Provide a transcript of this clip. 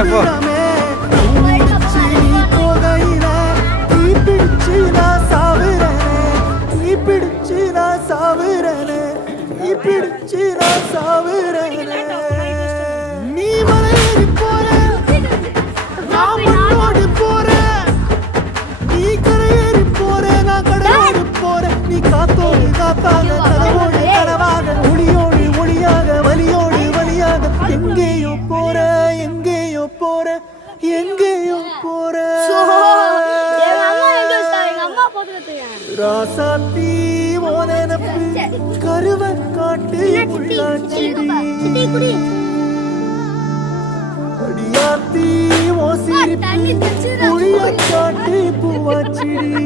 போயிட்டு அப்போ நீ மலையேறி போற நான் மண்ணோடு போறேன் நீ கரையேறி போற நான் கடலோடு போறேன் நீ காத்தோடு காத்தாக கனவோடு கனவாக ஒளியோடு ஒளியாக வலியோடு வலியாக எங்கேயோ போற எங்கேயோ போற எங்கேயோ போற ராசாத்தி மோனப்பு கருவ காட்டு உள்ளாட்சிடி அடியாத்தி ஓசிரி புளிய காட்டு பூவாச்சிடி